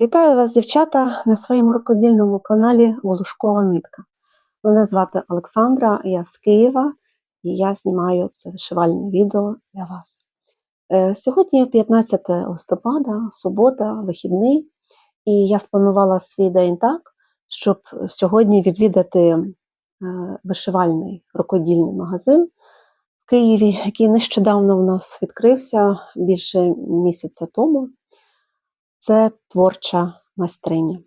Вітаю вас, дівчата, на своєму рукодільному каналі Волошкова нитка. Мене звати Олександра, я з Києва, і я знімаю це вишивальне відео для вас. Сьогодні 15 листопада, субота, вихідний, і я спланувала свій день так, щоб сьогодні відвідати вишивальний рукодільний магазин в Києві, який нещодавно у нас відкрився, більше місяця тому. Це творча майстриня.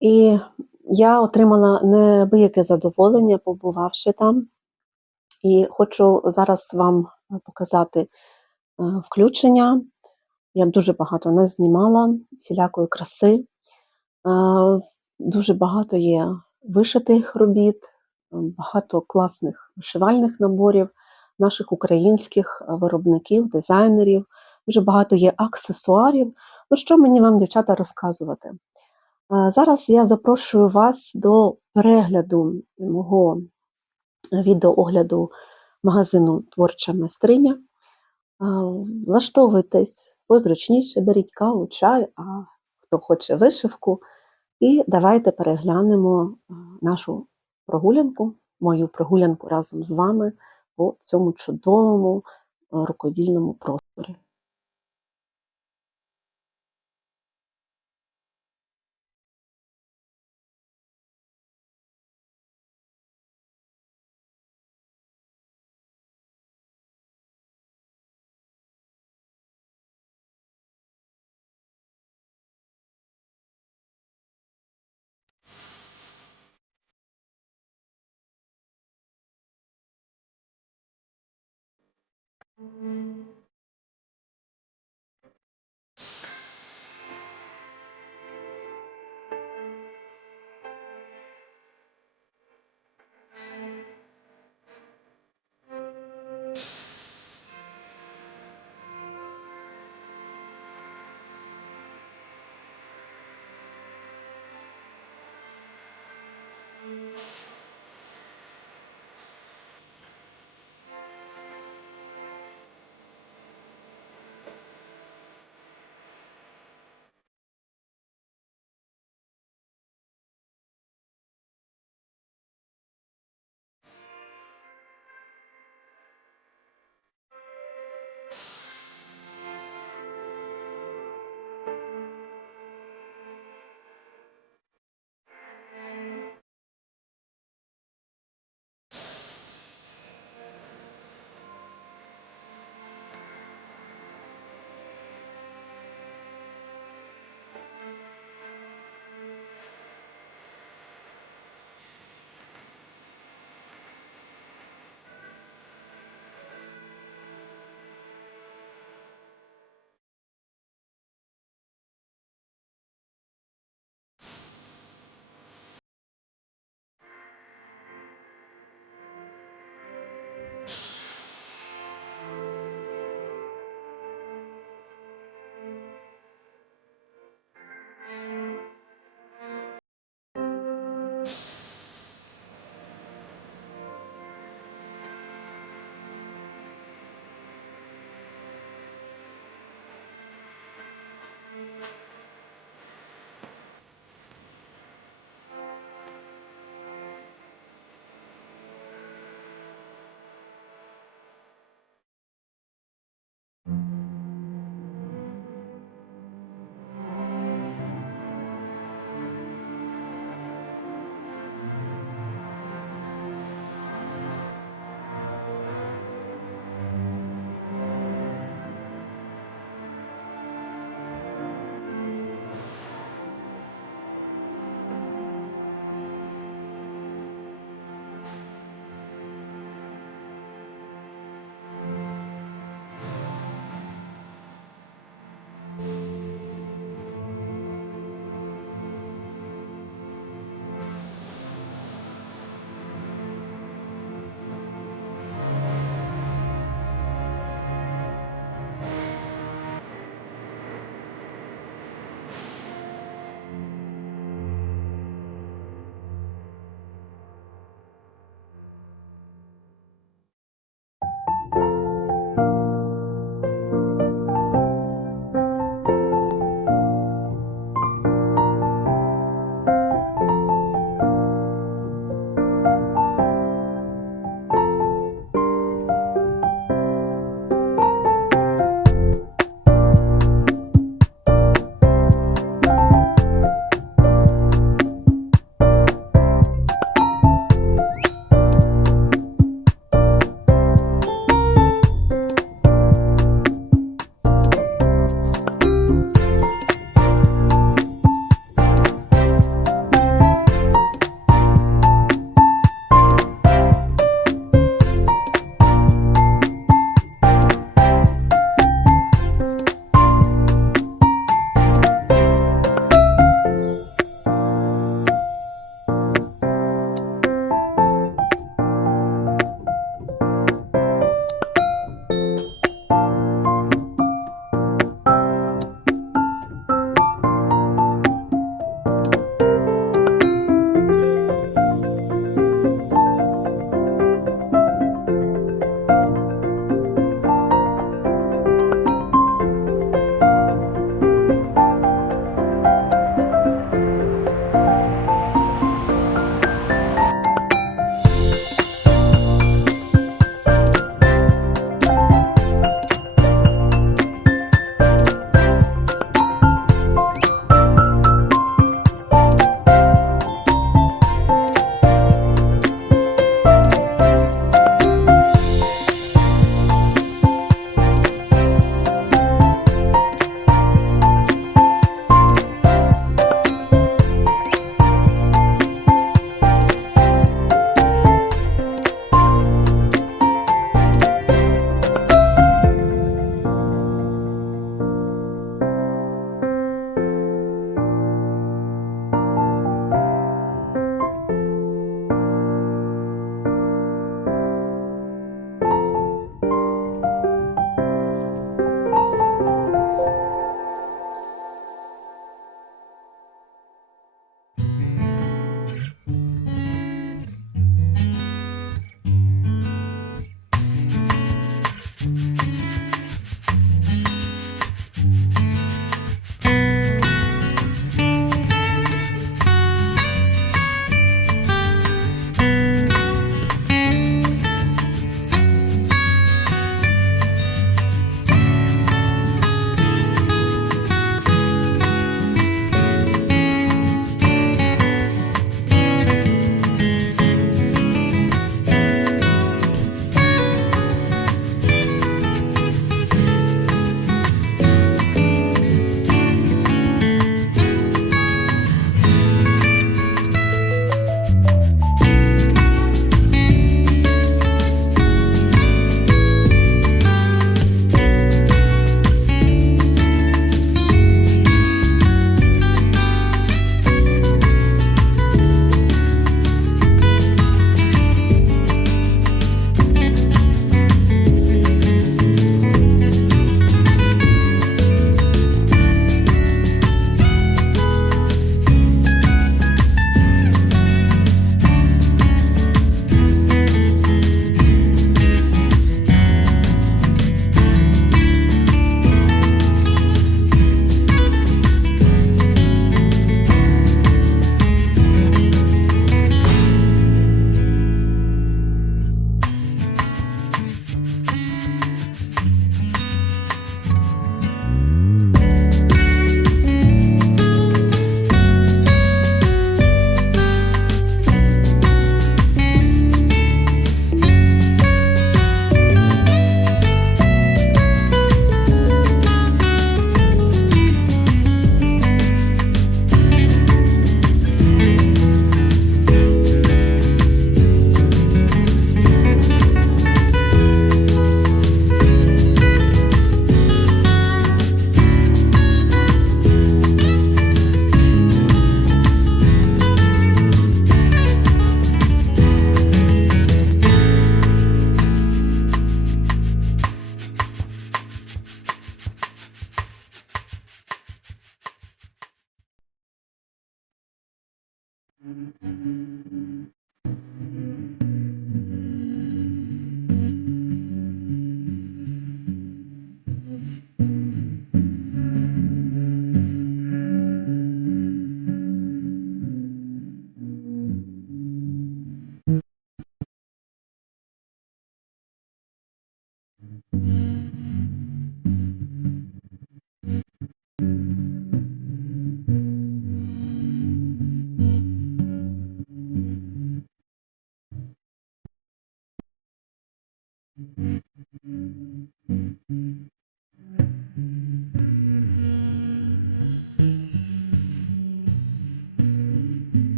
І я отримала неабияке задоволення, побувавши там. І хочу зараз вам показати включення. Я дуже багато назнімала всілякої краси. Дуже багато є вишитих робіт, багато класних вишивальних наборів, наших українських виробників, дизайнерів. Дуже багато є аксесуарів. Ну, що мені вам, дівчата, розказувати? Зараз я запрошую вас до перегляду мого відеоогляду магазину «Творча майстриня». Влаштовуйтесь позручніше, беріть каву, чай, а хто хоче вишивку. І давайте переглянемо нашу прогулянку, мою прогулянку разом з вами по цьому чудовому рукодільному просторі.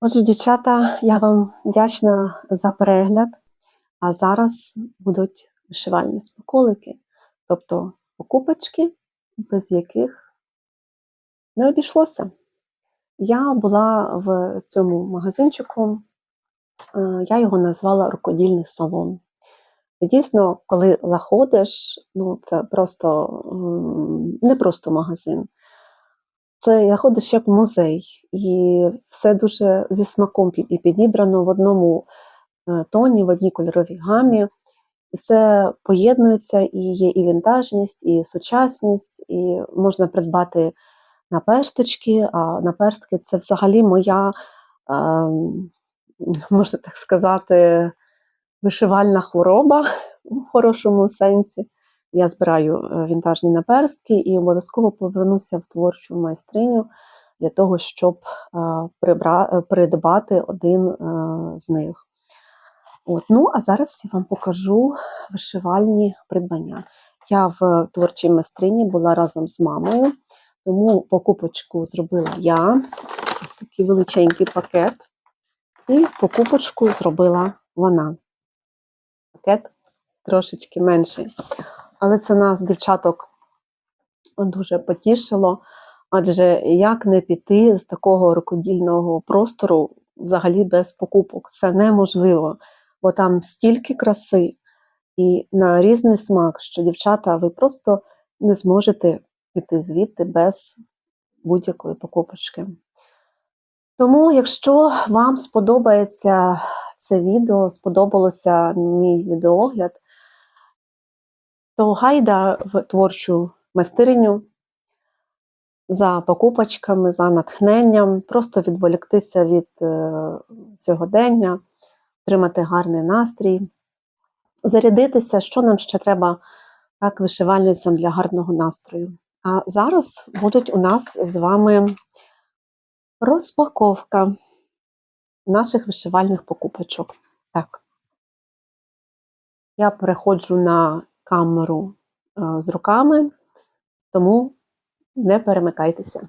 Отже, дівчата, я вам вдячна за перегляд. А зараз будуть вишивальні смаколики, тобто покупочки, без яких не обійшлося. Я була в цьому магазинчику, я його назвала «Рукодільний салон». Дійсно, коли заходиш, ну це просто не просто магазин. Це заходиш як в музей, і все дуже зі смаком і підібрано в одному тоні, в одній кольоровій гамі. І все поєднується, і є і вінтажність, і сучасність, і можна придбати наперсточки, а наперстки – це взагалі моя, можна так сказати, вишивальна хвороба в хорошому сенсі. Я збираю вінтажні наперстки і обов'язково повернуся в творчу майстриню для того, щоб придбати один з них. Ну, а зараз я вам покажу вишивальні придбання. Я в творчій майстрині була разом з мамою, тому покупочку зробила я, ось такий величенький пакет, і покупочку зробила вона. Пакет трошечки менший. Але це нас, дівчаток, дуже потішило, адже як не піти з такого рукодільного простору взагалі без покупок? Це неможливо, бо там стільки краси і на різний смак, що, дівчата, ви просто не зможете піти звідти без будь-якої покупочки. Тому, якщо вам сподобається це відео, сподобалося мій відеоогляд, то гайда в творчу майстерню за покупочками, за натхненням, просто відволіктися від сьогодення, отримати гарний настрій, зарядитися, що нам ще треба так вишивальницям для гарного настрою. А зараз будуть у нас з вами розпаковка наших вишивальних покупочок. Так, я переходжу на камеру з руками, тому не перемикайтеся.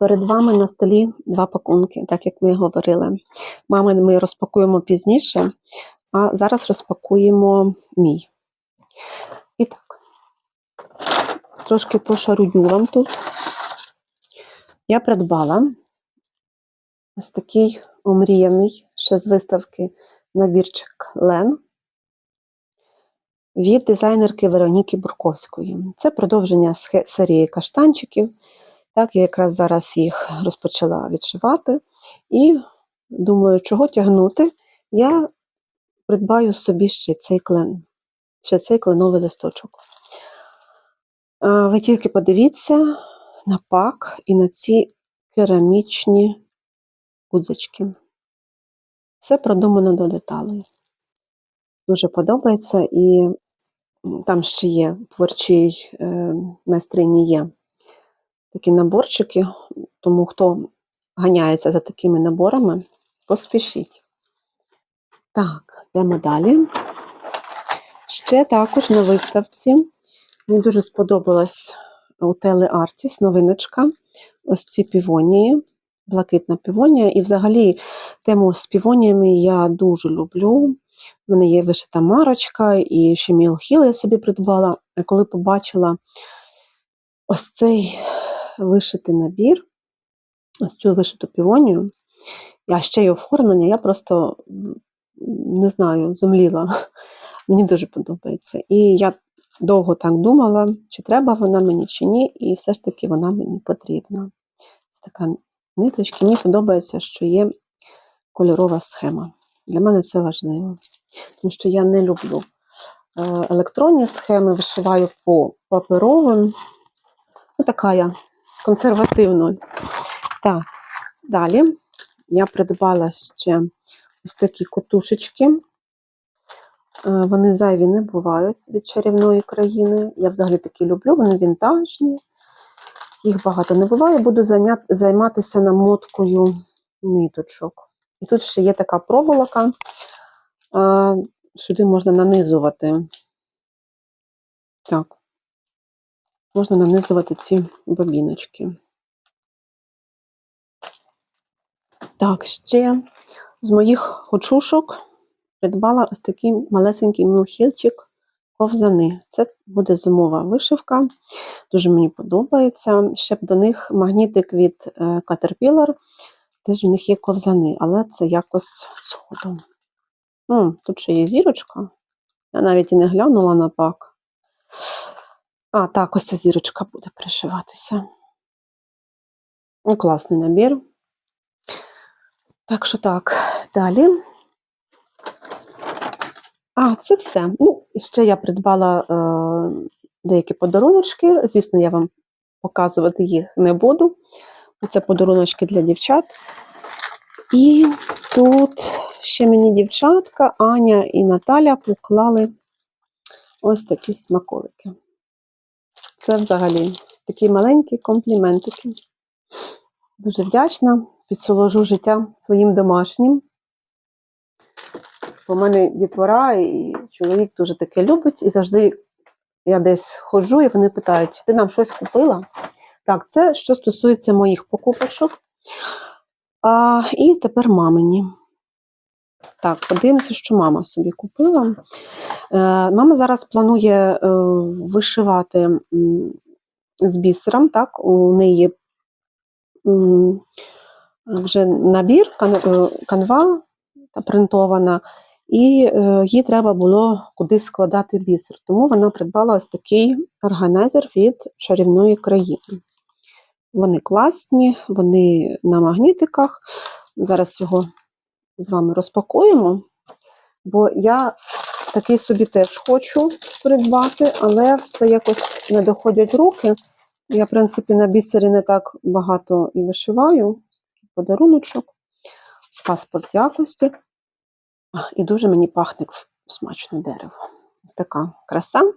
Перед вами на столі два пакунки, так як ми говорили. Мамин ми розпакуємо пізніше, а зараз розпакуємо мій. І так, трошки пошарую вам тут. Я придбала ось такий омріяний, ще з виставки, набірчик Лен від дизайнерки Вероніки Бурковської. Це продовження серії каштанчиків. Так, я якраз зараз їх розпочала відшивати. І думаю, чого тягнути, я придбаю собі ще цей кленовий листочок. Ви тільки подивіться на пак і на ці керамічні гудзички. Все продумано до деталей. Дуже подобається. І там ще є в творчій майстрині є такі наборчики, тому хто ганяється за такими наборами, поспішіть. Так, йдемо далі. Ще також на виставці мені дуже сподобалась у Теле Артіс новиночка. Ось ці півонії, блакитна півонія. І взагалі тему з півоніями я дуже люблю. У мене є вишита марочка, і ще Мілхіл я собі придбала. А коли побачила ось цей вишитий набір, ось цю вишиту півонію, а ще й оформлення, я просто, не знаю, зумліла. Мені дуже подобається. І я довго так думала, чи треба вона мені, чи ні, і все ж таки вона мені потрібна. Ось така ниточка. Мені подобається, що є кольорова схема. Для мене це важливо, тому що я не люблю електронні схеми, вишиваю по паперовим. Ну, така я консервативна. Так, далі я придбала ще ось такі котушечки. Вони зайві не бувають від чарівної країни. Я взагалі такі люблю, вони вінтажні. Їх багато не буває. Буду займатися намоткою ниточок. І тут ще є така проволока. Сюди можна нанизувати. Так, можна нанизувати ці бобіночки. Так, ще з моїх хочушок придбала ось такий малесенький мілхільчик ковзани. Це буде зимова вишивка. Дуже мені подобається. Ще б до них магнітик від Caterpillar. Теж в них є ковзани, але це якось згодом. Тут ще є зірочка. Я навіть і не глянула на пак. Так, ось ця зірочка буде пришиватися. Класний набір. Так що так, далі. Це все. І ще я придбала деякі подаруночки. Звісно, я вам показувати їх не буду. Це подаруночки для дівчат. І тут ще мені дівчатка, Аня і Наталя поклали ось такі смаколики. Це взагалі такі маленькі компліментики. Дуже вдячна, підсоложу життя своїм домашнім. У мене дітвора і чоловік дуже таке любить, і завжди я десь ходжу, і вони питають, ти нам щось купила? Так, це що стосується моїх покупочок. І тепер мамині. Так, подивимося, що мама собі купила. Мама зараз планує вишивати з бісером, так, у неї є вже набір, канва принтована, і їй треба було кудись складати бісер. Тому вона придбала ось такий органайзер від чарівної країни. Вони класні, вони на магнітиках. Зараз його з вами розпакуємо, бо я такий собі теж хочу придбати, але все якось не доходять руки. Я, в принципі, на бісері не так багато і вишиваю. Подаруночок, паспорт якості. І дуже мені пахне смачно дерево. Ось така краса.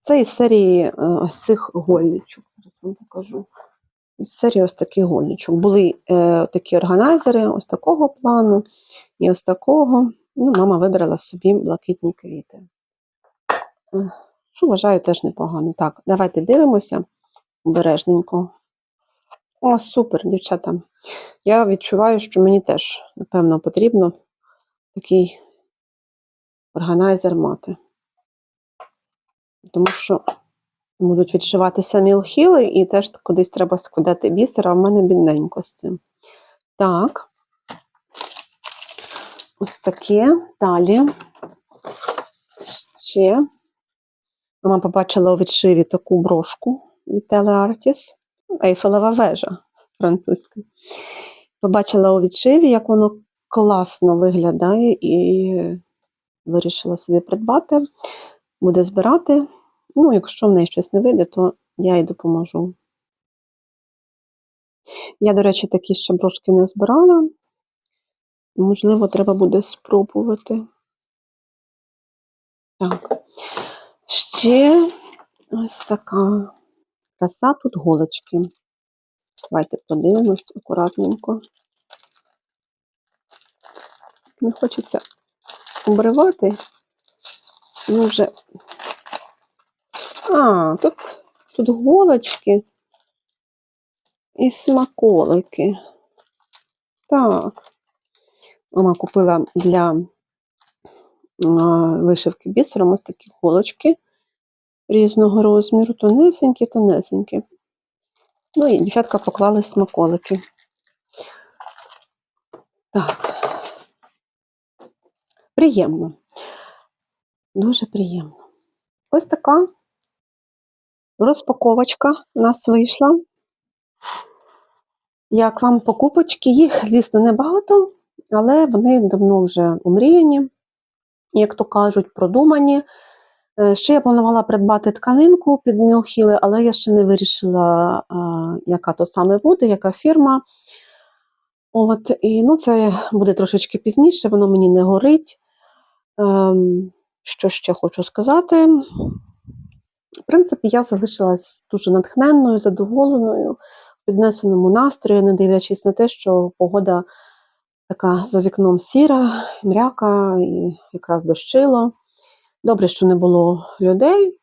Це із серії ось цих гольничок. Зараз вам покажу. Із серії ось таких гольничок. Були такі органайзери ось такого плану і ось такого. Мама вибрала собі блакитні квіти. Що вважаю теж непогано. Так, давайте дивимося обережненько. Супер, дівчата. Я відчуваю, що мені теж, напевно, потрібно такий органайзер мати. Тому що будуть відшиватися мілхіли, і теж кудись треба складати бісер, а в мене бідненько з цим. Так. Ось таке. Далі. Ще. Мама побачила у відшиві таку брошку від Теле Артіс. Ейфелева вежа французька. Побачила у відшиві, як воно класно виглядає, і вирішила собі придбати. Буде збирати. Якщо в неї щось не вийде, то я їй допоможу. Я, до речі, такі ще брошки не збирала. Можливо, треба буде спробувати. Так, ще ось така краса, тут голочки. Давайте подивимось акуратненько. Не хочеться обривати. Ну вже. Тут голочки і смаколики. Так. Мама купила для вишивки бісером ось такі голочки різного розміру, тонесенькі. Ну і дівчатка поклали смаколики. Так, приємно. Дуже приємно. Ось така розпаковочка у нас вийшла. Як вам покупочки? Їх, звісно, небагато, але вони давно вже омріяні, як то кажуть, продумані. Ще я планувала придбати тканинку під мілхіли, але я ще не вирішила, яка то саме буде, яка фірма. Це буде трошечки пізніше, воно мені не горить. Що ще хочу сказати? В принципі, я залишилась дуже натхненною, задоволеною, в піднесеному настрої, не дивлячись на те, що погода така за вікном сіра, мряка і якраз дощило. Добре, що не було людей.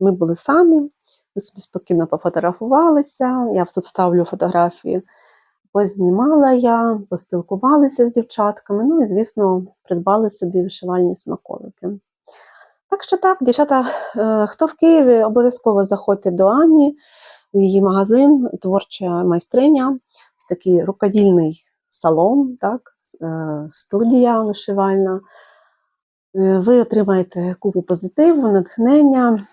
Ми були самі, ми собі спокійно пофотографувалися, я тут ставлю фотографії, познімала я, поспілкувалися з дівчатками, ну і, звісно, придбали собі вишивальні смаколики. Так що так, дівчата, хто в Києві, обов'язково заходьте до Ані, в її магазин «Творча майстриня». Це такий рукодільний салон, так, студія вишивальна. Ви отримаєте купу позитиву, натхнення.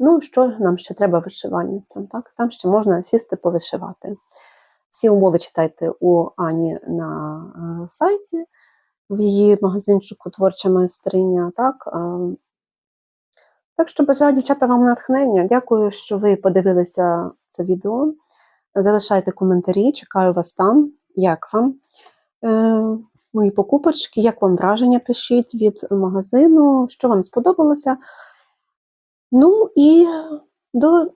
Ну, що нам ще треба вишивальницям, так? Там ще можна сісти повишивати. Всі умови читайте у Ані на сайті, в її магазинчику «Творча майстриня». Так що бажаю, дівчата, вам натхнення. Дякую, що ви подивилися це відео. Залишайте коментарі, чекаю вас там. Як вам мої покупочки, як вам враження пишіть від магазину, що вам сподобалося. Ну і до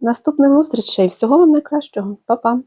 наступних зустрічей. Всього вам найкращого. Па-па!